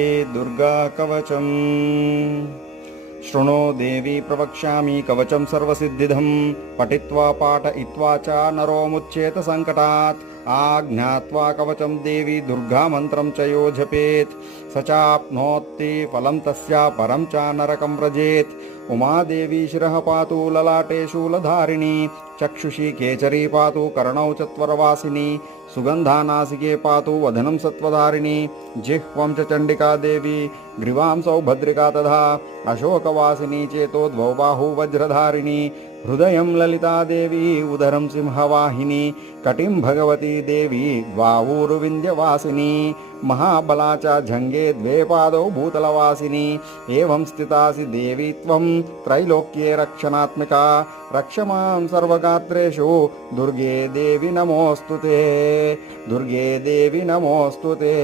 दुर्गा कवचम् शृणो देवी प्रवक्ष्यामि कवचं सर्वसिद्धिदं पठित्वा पाठयित्वा च नरो मुच्येत सङ्कटात् आज्ञात्वा कवचं देवी दुर्गा मन्त्रं च यो जपेत् स चाप्नोति फलं तस्या परं च नरकं व्रजेत् उमादेवी शिरः पातु ललाटे शूलधारिणी चक्षुषी केचरी पातु कर्णौ चत्वरवासिनी सुगन्धानासिके पातु वदनं सत्वधारिणी जिह्वं च चण्डिका देवी ग्रीवां सौभद्रिका तथा अशोकवासिनी चेतो द्वौ बाहु वज्रधारिणी हृदयं ललिता देवी उदरं सिंहवाहिनी कटिं भगवती देवी द्वावूरुविन्द्यवासिनी महाबला च जङ्गे द्वे पादौ भूतलवासिनी एवं स्थितासि देवी त्वं त्रैलोक्ये रक्षणात्मिका रक्ष मां सर्वगात्रेषु दुर्गे देवी नमोऽस्तु ते दुर्गे देवी नमोऽस्तु ते।